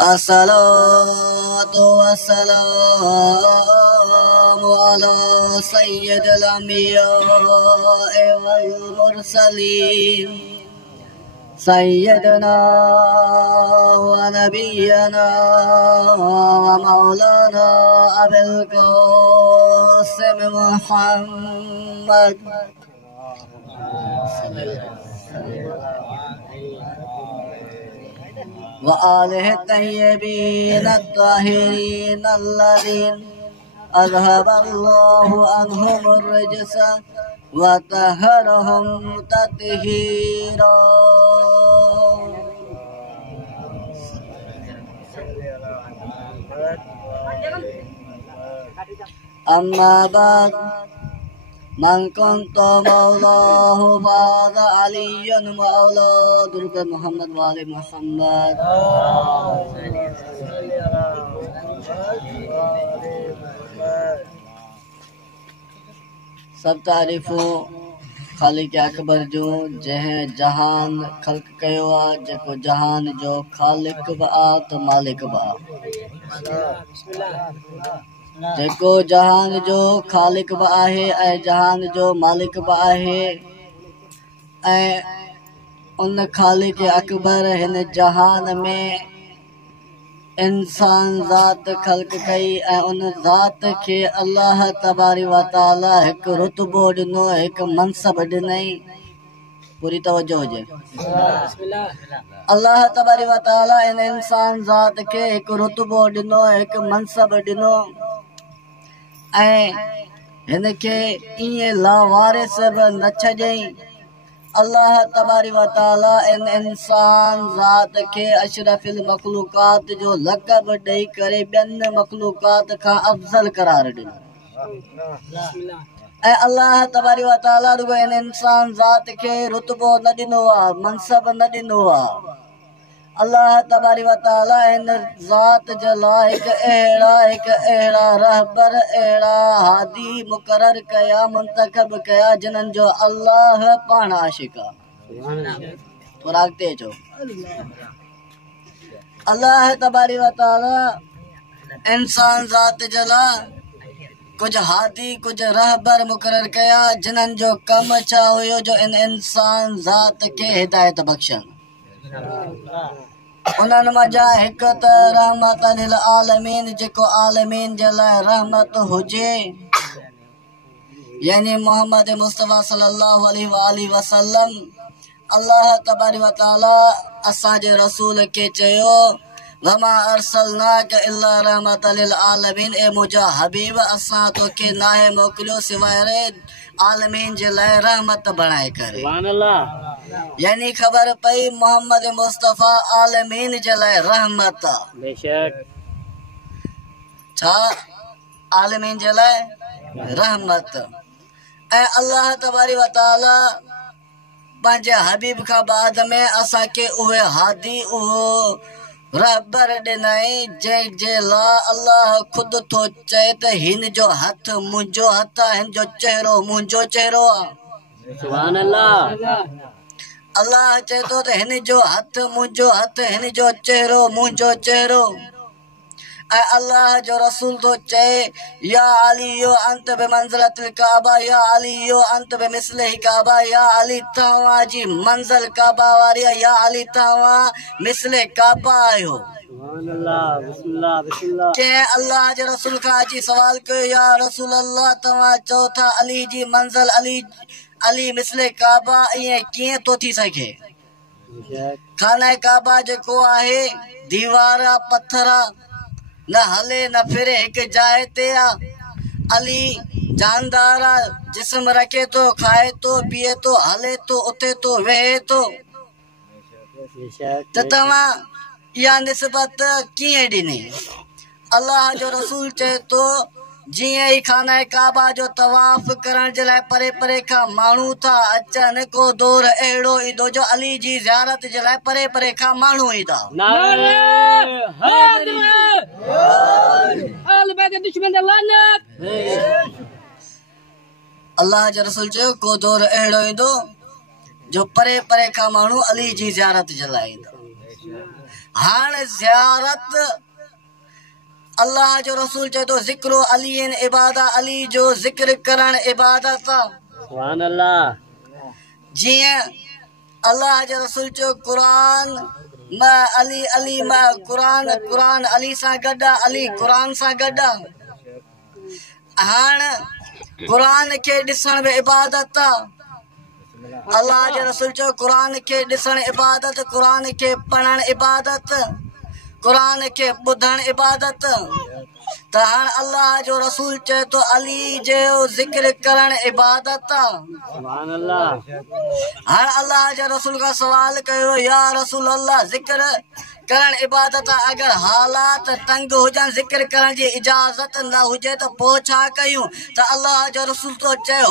अस्सलातु वस्सलामु अला सय्यिदिल अंबिया वल मुरसलीन सय्यदना व नबियना व मौलाना अबुल कासिम मुहम्मद व आलिहि तय्यबीन अत्ताहिरीन अल्लज़ीन अज़हबल्लाहु अन्हुमुर रिज्स व तहरहुम तत्हीरा। अम्मा बाद मन कुंत मौलाहु बाद अलियुन मौला दुर्गा मोहम्मद वाले मोहम्मद। सब तारीफ़ो खालिक अकबर जो जंहिं जहान ख़ल्क़ कयो आहे, जेको जहान जो खालिक बि आहे त मालिक बि आहे, जेको जहान जो खालिक बि आहे ऐं जहान जो मालिक बि आहे। ऐं उन खालिक अकबर हिन जहान में इंसान ज़ात ख़ल्क़ कई ऐं उन ज़ात खे अल्लाह तबारी व ताला हिकु रुतबो ॾिनो, हिकु मनसब ॾिनई। पूरी तवज्जो हुजे। अल्लाह तबारी व ताला इन इंसान ज़ात खे हिकु रुतबो ॾिनो, हिकु मनसब ॾिनो ऐं हिन खे ईअं लावारिस बि न छॾियईं। अल्लाह तबारी व ताला इन इंसान ज़ात खे अशरफिल मखलूकात जो लक़ब ॾेई करे ॿियनि मखलूकात खां अफ़ज़ल करार ॾिनो। ऐं अल्लाह तबारी व ताला रुगो इन इंसान ज़ात खे रुतबो न ॾिनो आहे, मनसब न ॾिनो आहे। अल्लाह तबारी व ताला इन ज़ात जे लाइ हिकु अहिड़ा रहबर, अहिड़ा हादी मुक़रर कया, मुंतखब कया जिन्हनि जो अल्लाह पाण आशिक आहे। थोरा अॻिते अचो। अल्लाह तबारी व ताला इंसान ज़ात जे लाइ कुझु हादी, कुझु रहबर मुक़रर कया जिन्हनि जो कमु छा हुयो, जो इन इंसान ज़ात खे हिदायत बख़्शनि। उन्हनि मज़ा हिकु त रहमत लिल आलमीन, जेको आलमीन जे लाइ रहमत हुजे, यानी मोहम्मद मुस्तफ़ा सल्लल्लाहु अलैहि वसल्लम। अल्लाह तबारी व ताला असांजे रसूल खे चयो, वमा अरसलनाक इल्ला रहमतल लिल आलमीन, ए मुंहिंजा हबीब असां तोखे नाहे मोकिलियो सिवाय आलमीन जे लाइ रहमत बणाए करे। यानी ख़बर पई मोहम्मद मुस्तफ़ा आलमीन जे लाइ रहमत आहे। छा आलमीन जे लाइ रहमत। ऐं अल्लाह तबारी व ताला पंहिंजे हबीब खां बाद में असांखे उहे हादी, उहो रहबर ॾिनई जंहिंजे लाइ अल्लाह ख़ुदि थो चए त हिन जो हथ मुंहिंजो हथ आहे, हिन जो चहिरो मुंहिंजो चहिरो आहे। सुभान अल्लाह। अल्लाह चए थो त हिन जो हथ मुंहिंजो हथ, हिन जो चहिरो मुंहिंजो चहिरो। ऐं अल्लाह जो रसूल थो चए, या अली यो अंत बे मंज़िलतिल काबा, या अली यो अंत बे मिस्लिही काबा, या अली तव्हां जी मंज़िल काबा वारी, या अली तव्हां मिस्ले काबा आहियो। कंहिं अल्लाह जे रसूल खां अची सवाल कयो, या रसूल अल्लाह तव्हां चओ था अली जी मंज़िल अली मिस्ले काबा, ईअं कीअं थो थी सघे? खाना काबा जेको आहे दीवार पत्थर, न हले न फिरे, हिकु जाइ ते आहे। अली जानदार आहे, जिस्म रखे थो, खाए थो, पीए थो, हले थो, उथे थो, वेहे थो। त तव्हां इहा निस्बत कीअं ॾिनी? अल्लाह जो रसूल चए थो, जीअं ई खाना काबा जो तवाफ़ करण जे लाइ परे परे खां माण्हू था अचनि, को दौर अहिड़ो ईंदो जो अली जी ज़ियारत जे लाइ परे परे खां माण्हू ईंदा। अल्लाह जो रसूल चयो, को दौर अहिड़ो ईंदो जो परे परे खां माण्हू अली जी ज़ियारत जे लाइ ईंदा। हाणे ज़ियारत अल्लाह जो रसूल चए थो ज़िक्रो अली इबादत, अली जो ज़िक्र करण इबादत आहे। सुभान अल्लाह। जीअं अल्लाह जो रसूल चयो क़ुरान मां अली, अली मां क़ुरान, क़ुरान अली सां गॾु आहे, अली क़ुरान सां गॾु आहे। हाणे क़ुरान खे ॾिसण बि इबादत आहे। अल्लाह जो रसूल चयो क़ुरान खे ॾिसण इबादत, क़ुरान खे पढ़ण इबादत, क़ुरान खे ॿुधण इबादत। त हाणे अल्लाह जो रसूल चए थो अली जो ज़िक्र करण इबादत आहे। सुभान अल्लाह। हाणे अल्लाह जे रसूल खां सवाल कयो या रसूल अल्लाह ज़िक्र करण इबादत आहे, अगरि हालात तंग हुजनि ज़िक्र करण जी इजाज़त न हुजे त पोइ छा कयूं? त अल्लाह जो रसूल तो चए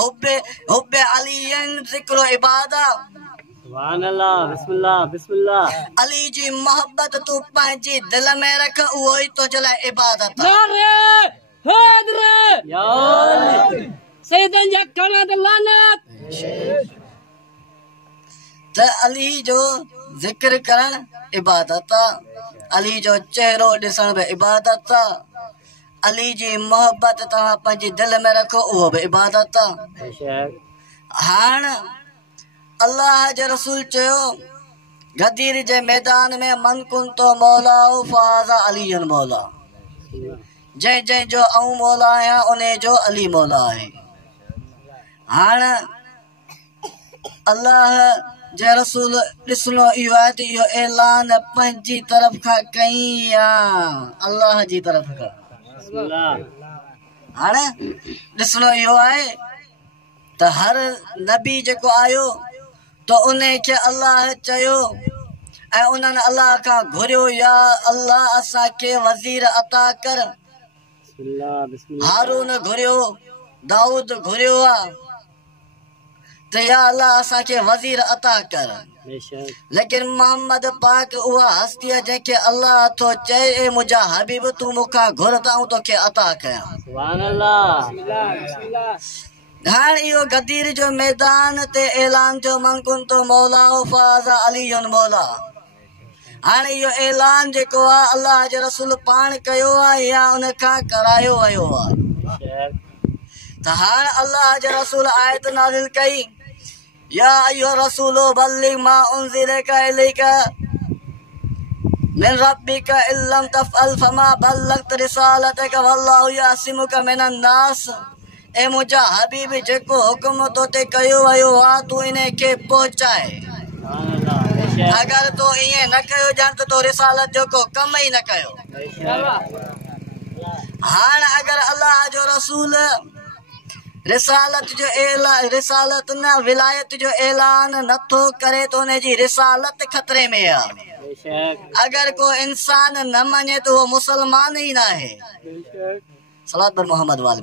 हुब्बे अलीयन ज़िक्रो इबादत। सुभान अल्लाह। बिस्मिल्लाह बिस्मिल्लाह। अली जी मोहब्बत तू पंहिंजी दिल में रख, उहो ई तुंहिंजे लाइ इबादत आहे। नारे हैदर या अली सैयदन जा कना ते लानत। त अली जो ज़िक्र करण इबादत आहे, अली जो चेहरो ॾिसण बि इबादत आहे, अली जी मोहब्बत तव्हां पंहिंजी दिल में रखो उहो बि इबादत आहे। हाणे अल्लाह जे रसूल चयो गदीर जे मैदान में मन कुंतो मौला फाज़ा अलीयन मौला, जंहिं जंहिं जो आऊं मौला आहियां उन जो अली मौला आहे। हाणे अल्लाह जे रसूल ॾिसणो इहो आहे त इहो ऐलान पंहिंजी तरफ़ खां कई या अल्लाह जी तरफ़ खां? हाणे ॾिसणो इहो आहे त हर नबी जेको आयो त उन खे अल्लाह चयो ऐं उन्हनि अल्लाह खां घुरियो या अल्लाह असांखे वज़ीर अता कर। हारून घुरियो, दाऊद घुरियो आहे त या अल्लाह असांखे वज़ीर अता कर। लेकिन मोहम्मद पाक उहा हस्ती आहे जंहिंखे अल्लाह थो चए ए मुंहिंजा हबीब तूं मूंखां घुर त आऊं तोखे अता कयां। सुभान अल्लाह। हाणे इहो गदीर जो मैदान ते ऐलान जो मन कुंतो मौला फाज़ा अलीयुन मौला। हाणे इहो ऐलान जेको आहे अल्लाह जे रसूल पाण कयो आहे या उन खां करायो वियो आहे। त हाणे अल्लाह जे रसूल आयत नाज़िल कई या अय्युह रसूलो बल्लिग मा उनज़िलका इलैका मिन रब्बिका इल्लम तफ़अल फमा बल्लगत रिसालतका वल्लाहु यासिमुका मिनन नास। ए मुंहिंजा हबीब जेको हुकुम तो ते कयो वियो आहे तूं इन खे पहुचाए। अगरि तो ईअं न कयो ॼण त तो रिसालत जो को कम ई न कयो। हाणे अगरि अल्लाह जो रसूल रिसालत जो ऐलान, रिसालत न विलायत जो ऐलान नथो करे तो उन जी रिसालत खतरे में आहे। अगरि को इंसान न मञे तो वो मुसलमान ही न आहे। सलात पर मोहम्मद वाले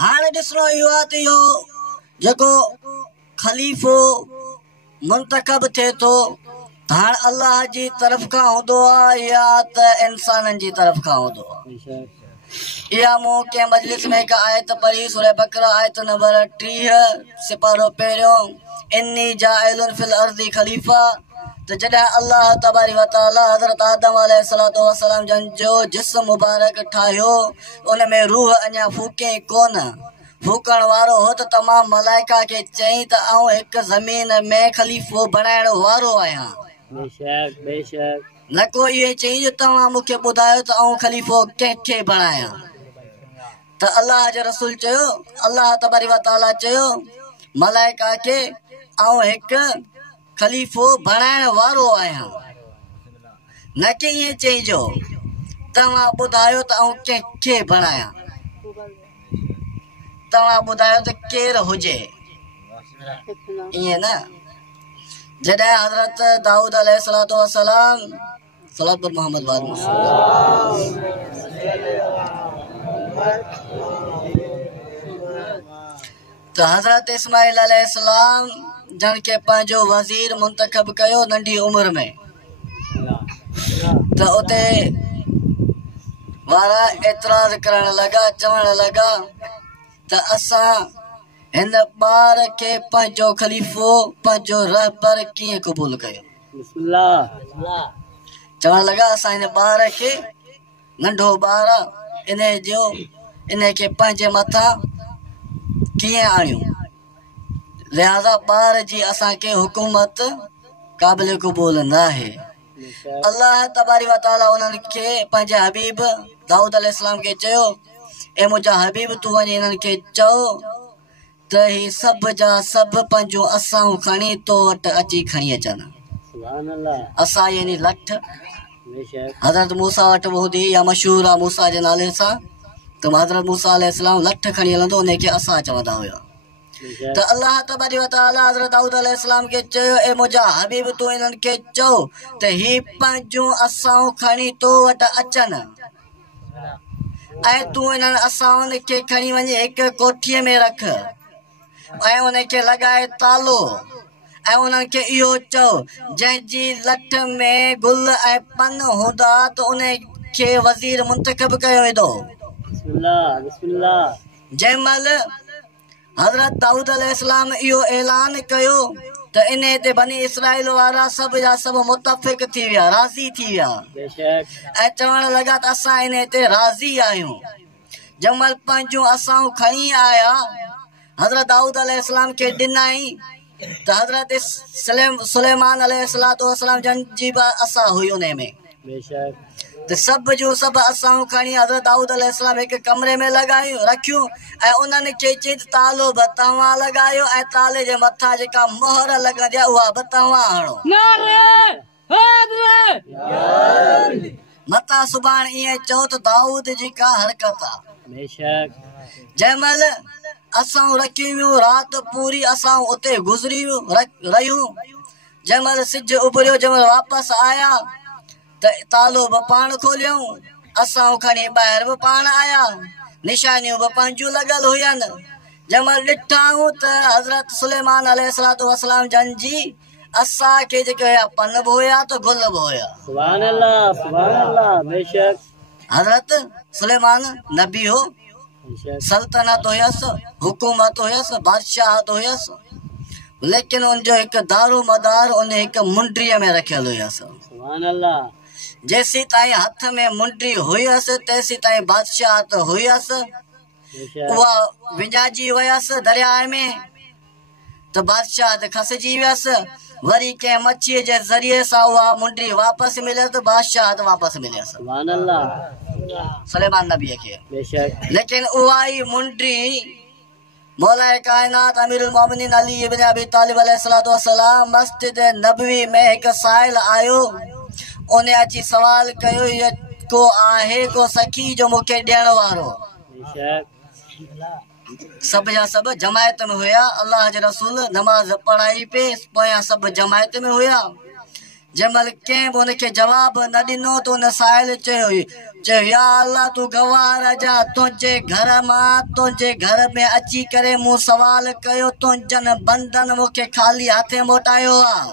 हाणे ॾिसणो इहो आहे त इहो जेको ख़लीफ़ो मुंतखब थिए थो त हाणे अल्लाह जी तरफ़ खां हूंदो आहे या त इंसाननि जी तरफ़ खां हूंदो आहे। इहा मूं कंहिं मजलिस में हिकु आयत पढ़ी सूरह बकरा आयत नंबर 30 सिपारो पहिरियों इन्नी जाइलुन फिल अर्दी ख़लीफ़ा। त जॾहिं अल्लाह तबारक व तआला हज़रत आदम अलैहिस्सलातु वस्सलाम जन जो जिस्म मुबारक ठाहियो उन में रूह अञा फूके कोन, फूकण वारो हो त तमाम मलाइका खे चई त आऊं हिकु ज़मीन में ख़लीफ़ो बणाइण वारो आहियां। न को इहो चई जो तव्हां मूंखे ॿुधायो त आऊं ख़लीफ़ो कंहिंखे बणायां। त अल्लाह जो रसूल चयो, अल्लाह तबारक व तआला चयो मलाइका खे आऊं हिकु ख़लीफ़ो बणाइण वारो आहियां। न कि ईअं चइजो तव्हां ॿुधायो त आऊं कंहिंखे बणायां, तव्हां ॿुधायो त केरु हुजे, ईअं न। जॾहिं हज़रत दाऊद अलैहिस्सलातु वस्सलाम सलात पर मोहम्मद वाले त हज़रत इस्माइल अलैहिस्सलाम जन खे पंहिंजो वज़ीर मुंतखब कयो नंढी उमिरि में, त उते वारा एतिराज़ करण लॻा, चवण लॻा त त असां हिन ॿार खे पंहिंजो ख़लीफ़ो पंहिंजो रहबर कीअं क़बूल कयो चवण लॻा असां हिन ॿार खे नंढो ॿार इन खे पंहिंजे मथां कीअं आणियूं लिहाज़ा ॿार जी असांखे हुकूमत क़ाबिल क़बूल न आहे अल्लाह तबारी व ताला उन्हनि खे पंहिंजे हबीब दाऊद अलैहिस्सलाम खे चयो ए मुंहिंजा हबीब तूं वञी हिननि खे चओ त ही सभु जा सभु पंहिंजूं असाऊं खणी तो वटि अची खणी अचनि असां यानी लठ हज़रत मूसा वटि हूंदी या मशहूर आहे मूसा जे नाले सां त हज़रत मूसा अलैहिस्सलाम लठ खणी हलंदो उनखे असां चवंदा हुया त अल्लाह तबारी व ताला हज़रत दाऊद अलैहिस्सलाम खे चयो ए मुंहिंजा हबीब तूं इन्हनि खे चओ त ही पंहिंजूं असाऊं खणी तो वटि अचनि ऐं तूं इन्हनि असाउनि खे खणी वञी हिकु कोठीअ में रख ऐं उनखे लॻाए तालो ऐं उन्हनि खे इहो चओ जंहिंजी लठ में गुल ऐं पन हूंदा त उन खे वज़ीर मुंतखब कयो वेंदो जंहिं महिल हज़रत दाऊद अलैहिस्सलाम इहो ऐलान कयो त इन ते बनी इसराइल वारा सभु जा सभु मुतफ़िक़ थी विया राज़ी थी विया ऐं चवण लॻा त असां इन ते राज़ी आहियूं जंहिं महिल पंहिंजूं असाऊं खणी आया हज़रत दाऊद अलैहिस्सलाम खे ॾिनई त हज़रत सुलेमान अलैहिस्सलाम जन जी बि असा हुई उन में त सभु जूं सभु असाऊं खणी हज़रत दाऊद अलैहिस्सलाम हिकु कमरे में रखियूं ऐं उन्हनि खे चई तालो बि तव्हां लॻायो ऐं ताले जे मथां जेका मोहर लॻंदी आहे उहा बि तव्हां हणो मथां सुभाणे ईअं चओ त दाऊद जी का हरकत आहे जंहिं महिल असां रखियूं हुयूं राति पूरी असां उते गुज़री रहियूं जंहिं महिल सिज उभरियो जंहिं महिल वापसि आया त तालो बि पाण खोलियऊं असां खणी ॿाहिरि बि पाण आया निशानियूं बि पंहिंजूं लॻल हुयनि जंहिं महिल ॾिठाऊं त हज़रत सुलेमान अलैहिस्सलाम जन जी असांखे जेके हुया पन बि हुया त गुल बि हुया हज़रत सुलेमान नबी हो सल्तनत हुयसि हुकूमत हुयसि बादशाहत हुयसि लेकिन उनजो हिकु दारो मदार उन हिकु मुंडरीअ में रखियल हुयसि जेसीं ताईं हथ में मुंडरी हुयसि तेसीं ताईं बादशाहत हुयसि उहा विञाइजी वयसि दरिया में त बादशाहत खसिजी वियसि वरी कंहिं मच्छीअ जे ज़रिए सां उहा मुंडरी वापसि मिलियसि बादशाहत वापसि मिलियसि सुलेमान नबीअ खे लेकिन उहा ई मुंडरी मौलाए कायनात अमीरुल मोमिनीन अली इब्न अबी तालिब अलैहिस्सलाम मस्जिद नबवी में हिकु साहिल आयो उन अची सवाल कयो को आहे को सखी जो मूंखे ॾियण वारो सभु जा सभु जमायत में हुया अल्लाह जे रसूल नमाज़ पढ़ाई पे पोयां सभु जमायत में हुया जंहिं महिल कंहिं बि हुनखे जवाब न ॾिनो त हुन साहिल चयो या अल्लाह तूं गवाह राजा तुंहिंजे घर मां तुंहिंजे घर में अची करे मूं सवाल कयो तुंहिंजनि बंदनि मूंखे ख़ाली हथे मोटायो आहे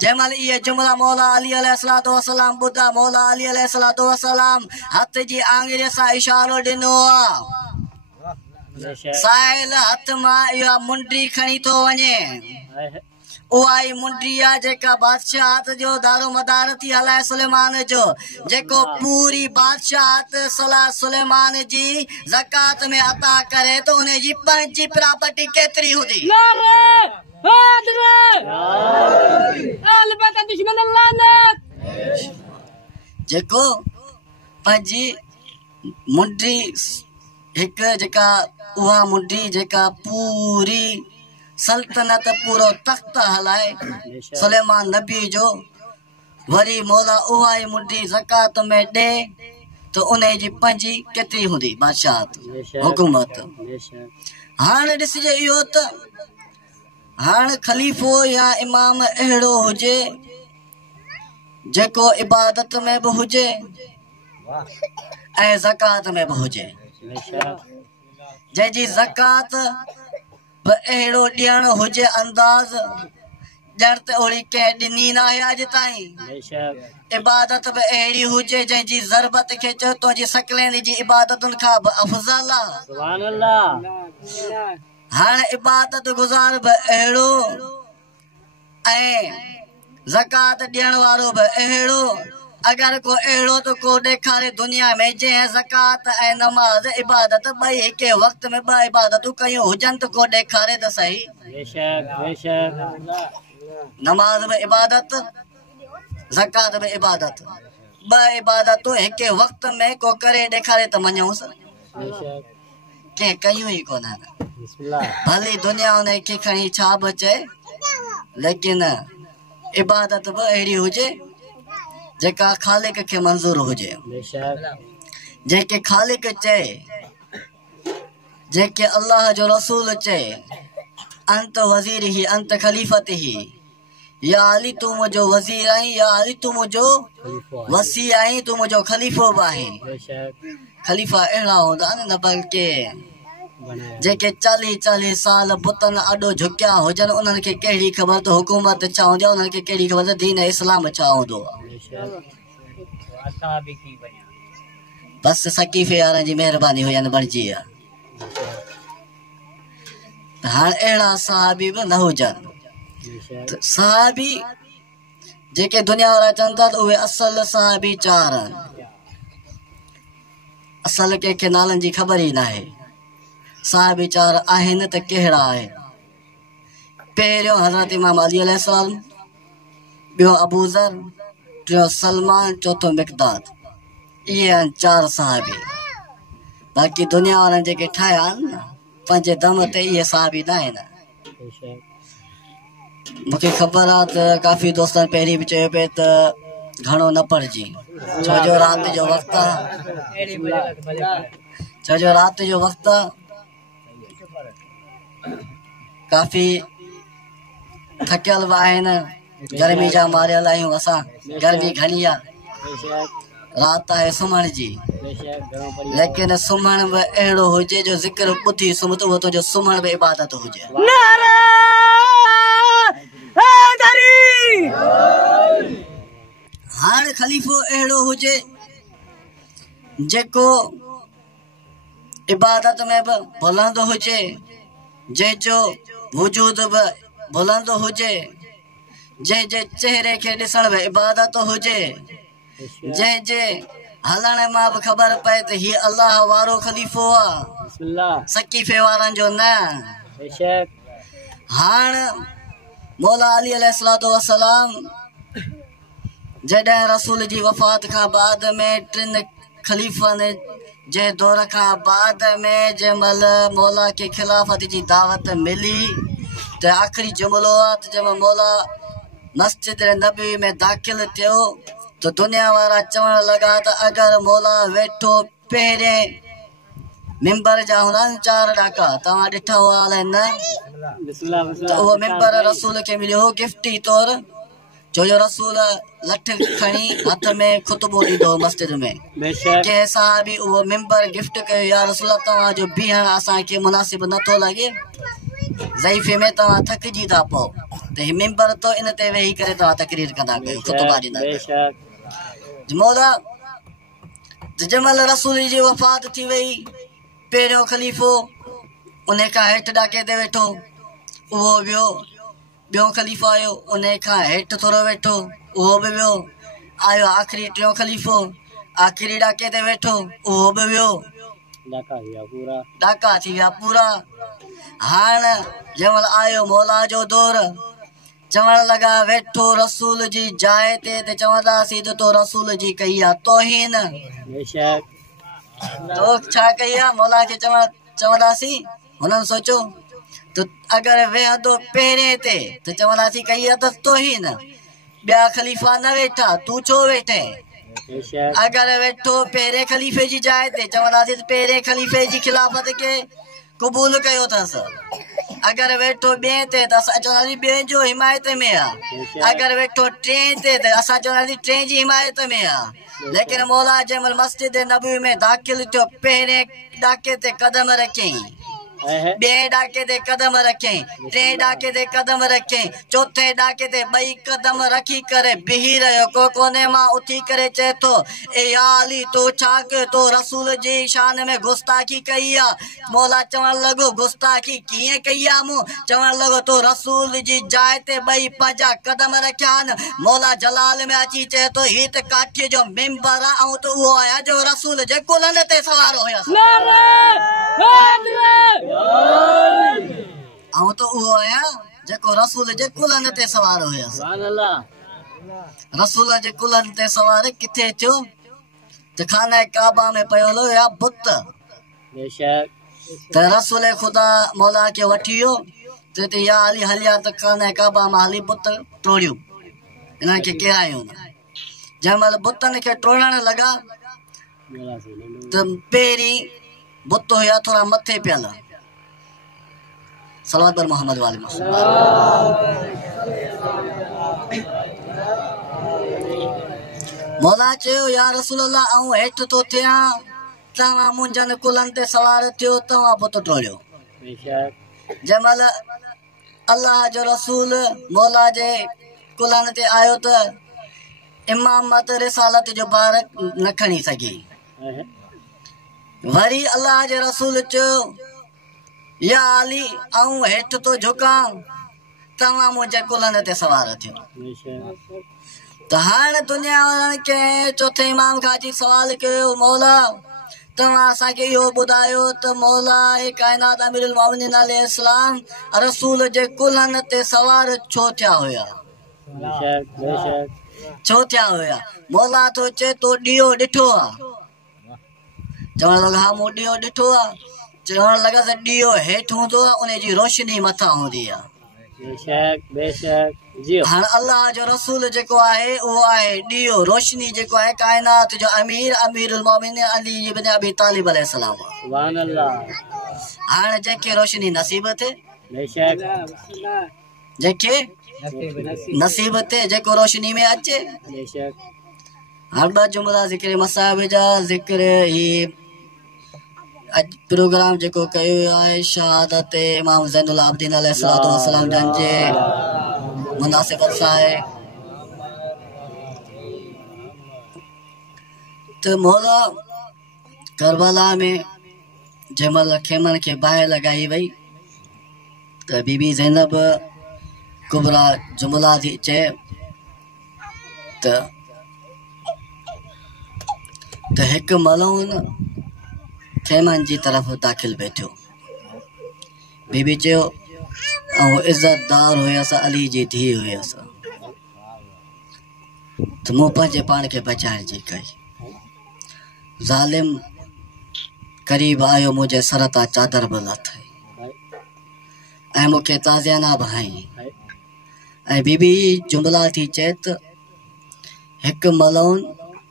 जंहिं महिल इहे जुमिला मौला अली अलैहिस्सलाम ॿुधा मौला अली अलैहिस्सलाम हथ जी आङिरीअ सां इशारो ॾिनो आहे साहिल हथ मां इहा मुंडरी खणी थो वञे उहा ई मुंडरी आहे जेका बादशाहत जो दारो मदार थी हलाए सुलेमान जो जेको पूरी बादशाहत सुलेमान जी ज़कात में अता करे त उन जी पंहिंजी प्रॉपर्टी केतिरी हूंदी जेको पंहिंजी मुंडरी हिकु जेका उहा मुंडरी जेका पूरी सल्तनत पूरो तख्त हलाए सुलेमान नबी जो वरी मौला उहा ई मुंडरी ज़कात में ॾे त उन जी पंहिंजी केतिरी हूंदी बादशाहत हुकूमत हाणे ॾिसिजे इहो त हाणे ख़लीफ़ो या इमाम अहिड़ो हुजे जेको इबादत में बि हुजे ऐं ज़कात में बि हुजे जंहिंजी ज़कात बि अहिड़ो ॾियणु हुजे अंदाज़ ॼण त ओड़ी कंहिं ॾिनी न आहे अॼु ताईं इबादत बि अहिड़ी हुजे जंहिंजी ज़रबत खे चयो तुंहिंजी सकलेनी जी इबादतुनि खां बि अफ़ज़ल आहे हाणे इबादत गुज़ार बि अहिड़ो ऐं ज़कात ॾियण वारो बि अहिड़ो अगरि को अहिड़ो त को ॾेखारे दुनिया में जंहिं ज़कात ऐं नमाज़ इबादत ॿई हिके वक़्त में ॿ इबादतूं कयूं हुजनि त को ॾेखारे त सही नमाज़ बि इबादत ज़कात बि इबादत ॿ इबादतूं हिके वक़्त में को करे ॾेखारे त मञूंसि कंहिं कयूं ई कोन भली दुनिया उन खे खणी छा बि चए लेकिन इबादत बि अहिड़ी हुजे जेका ख़ालिक खे मंज़ूर हुजे जेके ख़ालिक चए जेके अल्लाह जो रसूल चए अंत वज़ीर ही अंत ख़लीफ़त ही या अली तूं मुंहिंजो वज़ीर आहीं या अली तूं मुंहिंजो वसी आहीं तूं मुंहिंजो ख़लीफ़ो बि आहीं ख़लीफ़ा अहिड़ा हूंदा न बल्कि जेके 40-40 साल बुतनि अॾो झुकिया हुजनि उन्हनि खे कहिड़ी ख़बर त हुकूमत छा हूंदी आहे उन्हनि खे कहिड़ी ख़बर त दीन इस्लाम छा हूंदो आहे बसि सकीफ़े वारनि जी महिरबानी हुजनि बणिजी आहे हाणे अहिड़ा सहाबी बि न हुजनि सहाबी जेके दुनिया वारा चवनि था त उहे असल सहाबी 4 असल कंहिंखे नालनि जी ख़बर ई न आहे सहाबी 4 आहिनि त कहिड़ा आहे पहिरियों हज़रत इमाम अली अलैहिस्सलाम ॿियो अबू ज़र टियों सलमान चौथों मिक़दाद इहे आहिनि 4 सहाबी बाक़ी दुनिया वारनि जेके ठाहिया आहिनि न पंहिंजे दम ते इहे सहाबी न आहिनि मूंखे ख़बर आहे त काफ़ी दोस्तनि पहिरीं बि चयो पिए त घणो न पढ़िजी छो जो राति जो वक़्तु आहे काफ़ी थकियल बि आहिनि गर्मी जा मारियल आहियूं असां गर्मी घणी आहे राति आहे सुम्हण जी लेकिन सुम्हण बि अहिड़ो हुजे जो ज़िक्र ॿुधी सुम्ह त उहो तुंहिंजो सुम्हण बि इबादत हुजे हाणे ख़लीफ़ो अहिड़ो हुजे जेको इबादत में बि बुलंद हुजे जंहिंजो वजूद बि बुलंद हुजे जंहिंजे चेहरे खे ॾिसण में इबादत हुजे जंहिंजे हलण मां बि ख़बर पए त हीअ अलाह वारो ख़लीफ़ो आहे सकीफ़े वारनि जो न हाणे मौला अली अलैहिस्सलातु वस्सलाम जॾहिं रसूल जी वफ़ात खां बाद में 3 ख़लीफ़नि जे दौर खां बाद में जंहिंमहिल मौला खे ख़िलाफ़त जी दावत मिली त आख़िरी जुमिलो आहे त जंहिंमहिल मौला मस्जिद नबी में दाख़िल थियो त दुनिया वारा चवण लॻा त अगरि मौला वेठो पहिरें मिंबर जा हूंदा आहिनि 4 ॾाका तव्हां ॾिठा हुआ अलाए न त उहो मिंबर रसूल खे मिलियो हो गिफ्टी तौरु छो जो रसूल लठ खणी हथ में ख़ुतबो ॾींदो हो मस्जिद में कंहिं सहाबी उहो मिंबर गिफ्ट कयो या रसूल तव्हांजो बीहण असांखे मुनासिब नथो लॻे ज़ईफ़े में तव्हां थकिजी था पओ त हीउ मिंबर तो इन ते वेही करे तव्हां तकरीर कंदा कयो ख़ुतबा ॾींदा कयो मौला जंहिंमहिल रसूल जी वफ़ात थी वई पहिरियों ख़लीफ़ो उन खां हेठि ॾाके ते वेठो उहो वियो ॿियों ख़लीफ़ो आयो उन खां हेठि थोरो वेठो उहो बि वियो आयो आख़िरी 3 ख़लीफ़ो आख़िरी ॾाके ते वेठो उहो बि वियो ॾाका थी विया पूरा हाणे जंहिंमहिल आयो मौला जो दौर चवण लॻा वेठो रसूल जी जाइ ते त चवंदासीं त तो रसूल जी कई आहे तौहीन तो छा कई आहे मौला खे चवंदासीं हुननि सोचो त अगरि वेहंदो पहिरें ते त चवंदासीं कई आहे त तौहीन ॿिया ख़लीफ़ा न वेठा तूं छो वेठे अगरि वेठो पहिरें ख़लीफ़े जी जाइ ते चवंदासीं त पहिरें ख़लीफ़े जी ख़िलाफ़त खे क़बूल कयो अथसि अगरि वेठो ॿिए ते त असां चवंदासीं ॿिए जो हिमायत में आहे अगरि वेठो 3 ते त असां चवंदासीं 3 जी हिमायत में आहे लेकिन मौला जंहिंमहिल मस्जिद नबी में दाख़िल थियो पहिरें ॾाके ते क़दम रखियईं बे डाके ते कदम रखें, टे डाके ते कदम रखें, चौथे डाके ते बई कदम रखी करे बिही रहियो को कोने मां उठी करे चए थो ए या अली तो छा कयो तो रसूल जी शान में गुस्ताखी कई आ। मौला चवण लॻो गुस्ताखी कीअं कई आ? मूं चवण लॻो तो रसूल जी जाइ ते बई पंहिंजा कदम रखिया आहिनि। मौला जलाल में अची चए थो हीअ त काठीअ जो मिंबर आ ऐं त उहो आया जो रसूल जे कुलनि ते सवार हुयसि। ऐं त उहो आया जेको रसूल जे कुलनि ते सवार हुयसि। रसूल जे कुलनि ते सवार किथे थियो? त खाना काबा में पियल हुया बुत। त रसूल खुदा मौला खे वठी वियो चए या अली हलिया त खाना काबा मां हली बुत टोड़ियूं, इन्हनि खे किरायूं। जंहिं महिल बुतनि खे टोड़ण लॻा त पहिरीं बुत हुया थोड़ा मथे पियल। सलवात पर मोहम्मद वाले मौला चयो या रसूल अल्लाह आऊं हेठि थो थियां, तव्हां मुंहिंजनि कुलनि ते सवार थियो, तव्हां बुत टोड़ियो। जंहिं महिल अल्लाह जो रसूल मौला जे कुलनि ते आयो त इमामत रिसालत जो भार न खणी सघी। वरी अल्लाह जे रसूल चयो या अली आऊं हेठि थो झुकां, तव्हां मुंहिंजे कुलनि ते सवार थियो। त हाणे दुनिया वारनि खे चौथे इमाम खां अची सवाल कयो मौला तव्हां असांखे इहो ॿुधायो त मौला काइनात अमीरुल मोमिनीन अलैहिस्सलाम रसूल जे कुलनि ते सवार छो थिया हुया? छो थिया हुया? मौला तो चए तो ॾीओ ॾिठो आहे। चवण लॻा हा मूं ॾीओ ॾिठो आहे। चवण लॻा त ॾीओ हेठि हूंदो आहे, उन जी रोशनी मथां हूंदी आहे। हाणे अल्लाह जो रसूल जेको आहे उहो आहे ॾीओ, रोशनी जेको आहे काइनात जो अमीर अमीरुल मोमिनीन अली इब्न अबी तालिब अलैहिस्सलाम। हाणे जंहिंखे रोशनी नसीब थिए, जंहिंखे नसीब थिए, जेको रोशनी में अचे। हाणे ॿ जुमला ज़िक्र मसाइब जा ज़िक्र ही प्रोग्राम जेको कयो आहे शहादत इमाम ज़ैनुल आबिदीन अलैहिस्सलातु वस्सलाम जन जे मुनासिबत सां आहे। त मौला करबला में जंहिं महिल खेमनि खे बाहि लॻाई वई त बीबी ज़ैनब कुबरा जुमला थी चए त हिकु मलून खेमनि जी तरफ़ दाख़िल वेठो। बीबी चयो ऐं इज़तदार हुयसि, अली जी धीउ हुयसि, त मूं पंहिंजे पाण खे बचाइण जी कई। ज़ालिम क़रीब आयो, मुंहिंजे सर तां चादर बि लथई ऐं मूंखे ताज़ियाना बि हई। ऐं बीबी जुमला थी चए त हिकु मलून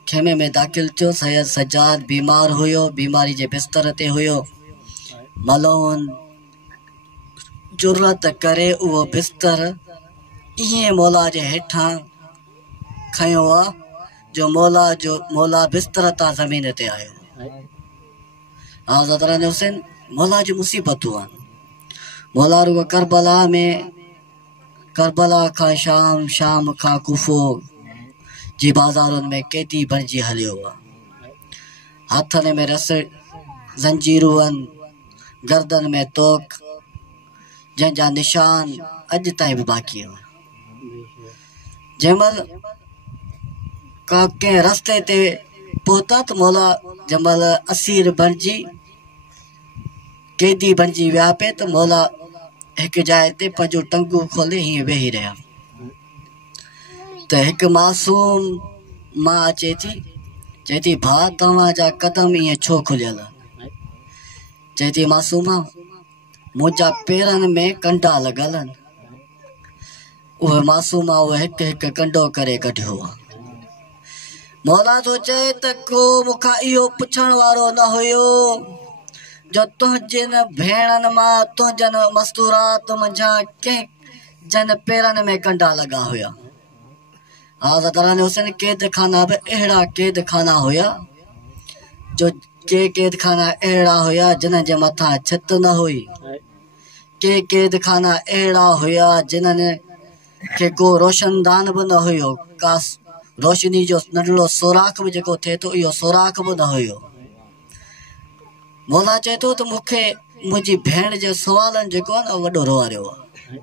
खेमे में दाख़िल थियो। सैयद सज्जाद बीमार हुयो, बीमारी जे बिस्तर ते हुयो। मलून जुरत करे उहो बिस्तर ईअं मौला जे हेठां खयो आहे जो मौला बिस्तर तां ज़मीन ते आयो। हज़रत हुसैन मौला जी मुसीबतूं आहिनि। मौला रुगो करबला खां शाम, शाम खां कूफो जी बाज़ारुनि में कैदी बणिजी हलियो आहे। हथनि में रस ज़ंजीरूं आहिनि, गर्दन में तोक जंहिंजा निशान अॼु ताईं बि बाक़ी आहिनि। जंहिं महिल कंहिं रस्ते ते पहुता त मौला जंहिं महिल असीर बणिजी कैदी बणिजी विया पिए त मौला हिकु जाइ ते पंहिंजो टंगू खोले हीअं वेही रहिया। त हिकु मासूम मां अचे थी, चए थी भाउ तव्हांजा कदम ईअं छो खुलियल? चए थी मासूमा मुंहिंजा पेरनि में कंडा लॻल आहिनि। उहे मासूमा उहे हिकु हिकु कंडो करे कढियो आहे। मौला थो चए त को मूंखां इहो पुछण वारो न हुयो जो तुंहिंजनि भेणनि मां तुंहिंजनि मस्तूरात मंझां कंहिं जन पेरनि में कंडा लॻा हुया। हज़रत हुसैन कैद खाना बि अहिड़ा कैद खाना हुया जो के कैद खाना अहिड़ा हुया जिन जे मथां छित न हुई। के कैद खाना अहिड़ा हुया जिन्हनि खे को रोशनदान बि न हुयो, का रोशनी जो नंढड़ो सोराख बि जेको थिए थो इहो सोराख बि न हुयो। मौला चए थो त मूंखे मुंहिंजी भेण जे सुवालनि जेको आहे न वॾो रुआरियो आहे।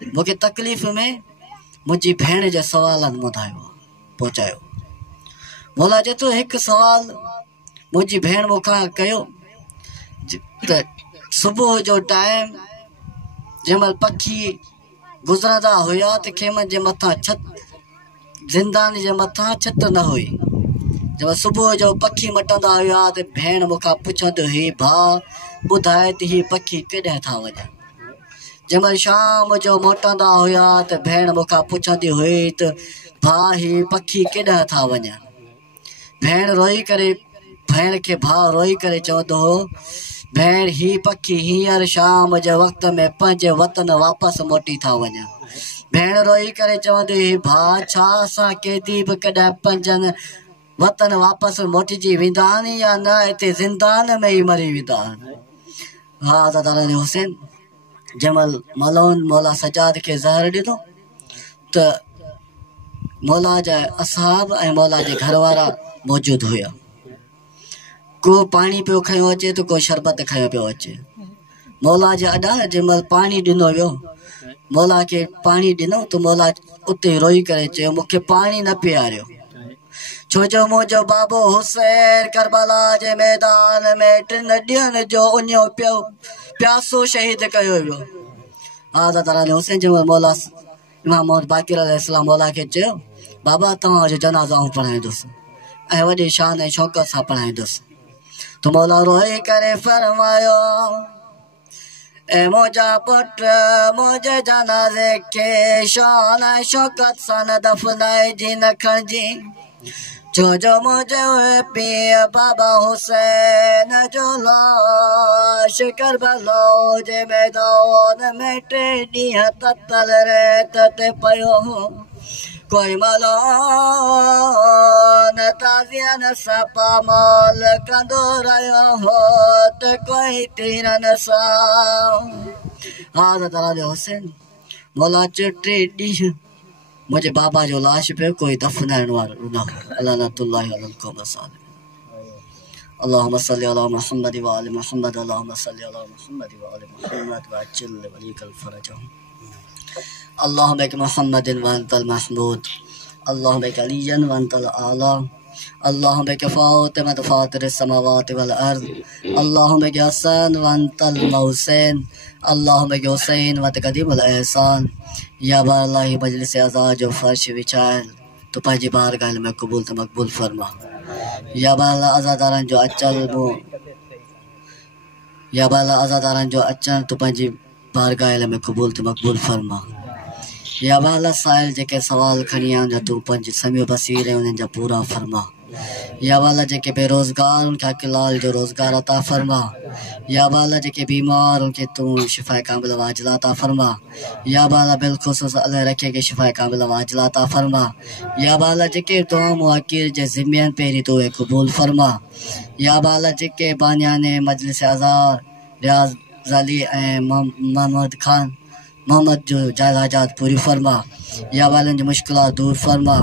मूंखे तकलीफ़ में मुंहिंजी भेण जे सवालनि ॿुधायो पहुचायो। मौला चए थो हिकु सुवाल मुंहिंजी भेण मूंखां कयो त सुबुह जो टाइम जंहिंमहिल पखी गुज़रंदा हुया त खेमनि जे मथां छत, ज़िंदान जे मथां छत न हुई। जब सुबुह जो पखी मटंदा हुआ त भेण मूंखां पुछंदी हुई, भाउ ॿुधाए त हीअ पखी केॾांहुं था वञनि। जंहिंमहिल शाम जो मोटंदा हुआ त भेण मूंखां पुछंदी हुई त भाउ हीअ पखी केॾांहुं था वञनि। भेण रोई करे, भेण खे भाउ रोई करे चवंदो हो, भेण हीअ पखी हींअर शाम जे वक़्त में पंहिंजे वतन वापसि मोटी था वञनि। भेण रोई करे चवंदी हुई, भाउ छा असां केॾी बि कॾहिं पंहिंजनि वतन वापसि मोटिजी वेंदा आहिनि या न हिते ज़िंदान में ई मरी वेंदा आहिनि। हा दादा हुसैन जंहिंमहिल मलौन मौला सजाद खे ज़हर ॾिनो त मौला जा असहाब ऐं मौला जे घर वारा मौजूदु हुया। को पाणी पियो खयो अचे त को शरबत खयो पियो अचे। मौला जे अॾा जंहिंमहिल पाणी ॾिनो वियो, मौला खे पाणी ॾिनो त मौला उते रोई करे चयो, मूंखे पाणी न पीआरियो, छो जो मुंहिंजो बाबो हुसैन करबला जे मैदान में 3 ॾींहंनि जो उञो पियो प्यासो शहीद कयो वियो। हा दादा हुसैन जंहिंमहिल मौला इमाम मोहम्मद बाक़िर अलैहिस्सलाम मौला खे चयो, बाबा तव्हांजो जनाज़ो आउं पढ़ाईंदुसि ऐं वॾे शान ऐं शौक़त सां पढ़ाईंदुसि। त मौला रोई करे फरमायो, ऐं मुंहिंजा पुट मुंहिंजे जनाज़े खे शान ऐं शौक़त सां न दफ़नाइजी न खणिजी, छो जो मुंहिंजे पीउ बाबा हुसैन जो लाश करबला जे मैदान में 3 ॾींहं ततल रेत ते पियो हो। कोई मलौन ताज़ियन सां पामाल कंदो रहियो हो त कोई तीरनि सां। हा दादा हुसैन मौला चयो 3 ॾींहं मुंहिंजे बाबा जो लाश पियो, कोई दफ़नाइण वारो न हो। अल्लाह अलल क़ौम सालिम। अल्लाहुम्मा सल्ली अला मुहम्मद व आलि मुहम्मद, अल्लाहुम्मा सल्ली अला मुहम्मद व आलि मुहम्मद व अज्जिल वलीकल फरजहum। अल्लाहुम्मा बिक मुहम्मदिन व अंतल महमूद, अल्लाहुम्मा बिक अलियन व अंतल आला, अल्लाहुम्मा बिक फातिमा फातिर समावाति वल अर्द, अल्लाहुम्मा बिक हसन व अंतल मौसेन, अल्लाहुम्मा बिक हुसैन व तकदीमुल एहसान। या अल्लाह मजलिस अज़ा जो फर्श विछायल तो पंहिंजी बारगाह में क़बूल त मक़बूल फरमा। या अल्लाह अज़ादारनि जो अचल या अल्लाह अज़ादारनि जो अचण तो पंहिंजी बारगाह में क़बूल त मक़बूल फरमा। या अल्लाह साहिल जेके सवाल खणी आया तूं पंहिंजी समियो बसीर ऐं उन्हनि जा पूरा फरमा। या अल्लाह जेके बेरोज़गार उनखे हक़लाल जो रोज़गार अता फरमा। या अल्लाह जेके बीमार उनखे तूं शिफ़ाए कामिल वाजिला अता फरमा। या अल्लाह बिलख़ुसूस अल्लाह रखे के शिफ़ाए कामिल वाजिला अता फरमा। या अल्लाह जेके दुआ मुआकिर जे ज़िम्मेन पहिरीं तूं क़बूल फरमा। या अल्लाह जेके बानियाने मजलिस अज़ार रियाज़ ज़ली ऐं मोहम्मद खान मोहम्मद जो जायज़ हाजात पूरी फरमा। या अल्लाह जी मुश्किलात दूर फरमा।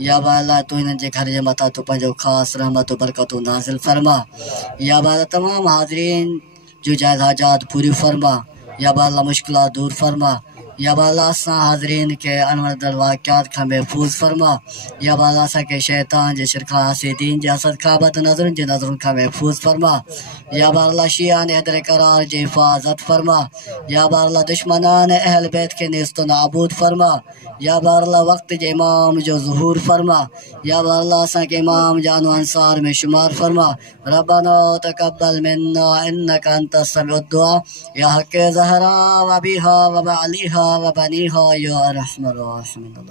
या अल्लाह तू हिननि जे घर जे मथां तूं पंहिंजो ख़ासि रहमत बरकतूं नाज़िल फरमा। या अल्लाह तमामु हाज़रीन जो जायज़ हाजात पूरी फरमा। या अल्लाह मुश्किलात दूर फरमा। या अल्लाह असां हाज़रीन के अनवरदल वाक़ियात खां महफूज़ फरमा। या अल्लाह असांखे शैतान जे शिरका हासिदीन जे हसद खां बद नज़रुनि जे नज़रुनि खां महफूज़ फरमा। या अल्लाह शियान हैदर करार जी हिफ़ाज़त फरमा। या अल्लाह दुश्मनान अहल बैत के नेस्तो नाबूद फरमा। या अल्लाह वक्त जे इमाम जो ज़ुहूर फरमा। या अल्लाह असांखे इमाम जानो अंसार में शुमार फरमा। रब्बना तक़ब्बल मिन्ना इन्नका अंतस समीउद दुआ। या हक़ ज़हरा व बिहा व बालिहा व बनीहा या अरहमर राहिमीन।